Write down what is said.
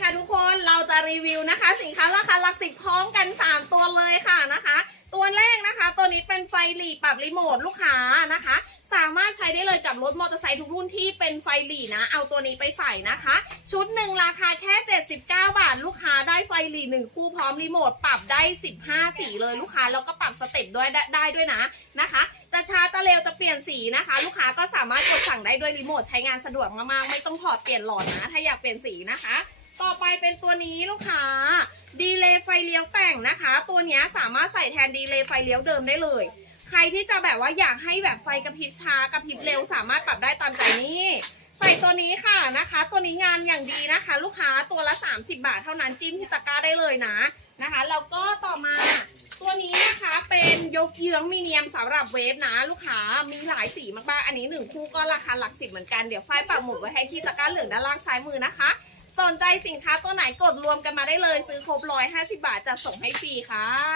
ค่ะทุกคนเราจะรีวิวนะคะ สินค้าราคาหลักสิบพร้อมกัน 3 ตัวเลยค่ะนะคะ ตัวแรกนะคะ ตัวนี้เป็นไฟหลีปรับรีโมทลูกค้านะคะ สามารถใช้ได้เลยกับรถมอเตอร์ไซค์ทุกรุ่นที่เป็นไฟหลีนะ เอาตัวนี้ไปใส่นะคะ ชุดหนึ่งราคาแค่ 79 บาท ลูกค้าได้ไฟหลีหนึ่งคู่พร้อมรีโมทปรับได้ 15 สีเลยลูกค้าแล้วก็ปรับสเต็ปด้วยได้ได้ด้วยนะนะคะ จะช้าจะเร็วจะเปลี่ยนสีนะคะ ลูกค้าก็สามารถกดสั่งได้ด้วยรีโมทใช้งานสะดวกมากๆไม่ต้องถอดเปลี่ยนหลอดนะ ถ้าอยากเปลี่ยนสีนะคะ ต่อไปเป็นตัวนี้ลูกค้า ดีเลย์ไฟเลี้ยวแต่งนะคะ ตัวนี้สามารถใส่แทนดีเลย์ไฟเลี้ยวเดิมได้เลย ใครที่จะแบบว่าอยากให้แบบไฟกระพริบช้ากระพริบเร็วสามารถปรับได้ตามใจนี่ใส่ตัวนี้ค่ะนะคะ ตัวนี้งานอย่างดีนะคะ ลูกค้าตัวละ 30 บาทเท่านั้นจิ้มที่ตะกร้าได้เลยนะนะคะแล้วก็ต่อมาตัวนี้นะคะเป็นยกเยื้องมีเนียมสำหรับเวฟนะ ลูกค้ามีหลายสีมากๆ อันนี้หนึ่งคู่ก็ราคาหลักสิบเหมือนกัน เดี๋ยวฝ้ายปักหมุดไว้ให้ที่ตะกร้าเหลืองด้านล่างซ้ายมือนะคะ สนใจสินค้าตัวไหนกดรวมกันมาได้เลยซื้อครบ150 บาทจะส่งให้ฟรีค่ะ